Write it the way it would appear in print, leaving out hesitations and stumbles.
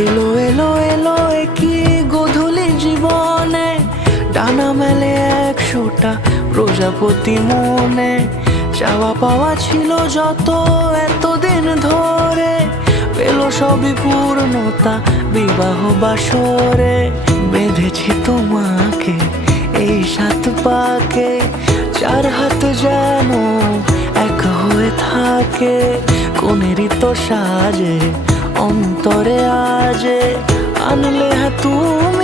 এলো এলো এলো কি গোধূলি জীবনে, ডানা মেলে 100টা প্রজাপতি মনে। চাওয়া পাওয়া ছিল যত এতদিন ধরে, পেল সবই পূর্ণতা বিবাহ বাসরে। বেঁধেছি তোমাকে এই 7 পাকে, 4 হাত যেন এক হয়ে থাকে। কোনেরই তো সাজে অন্তরে আজে আনলে তুমি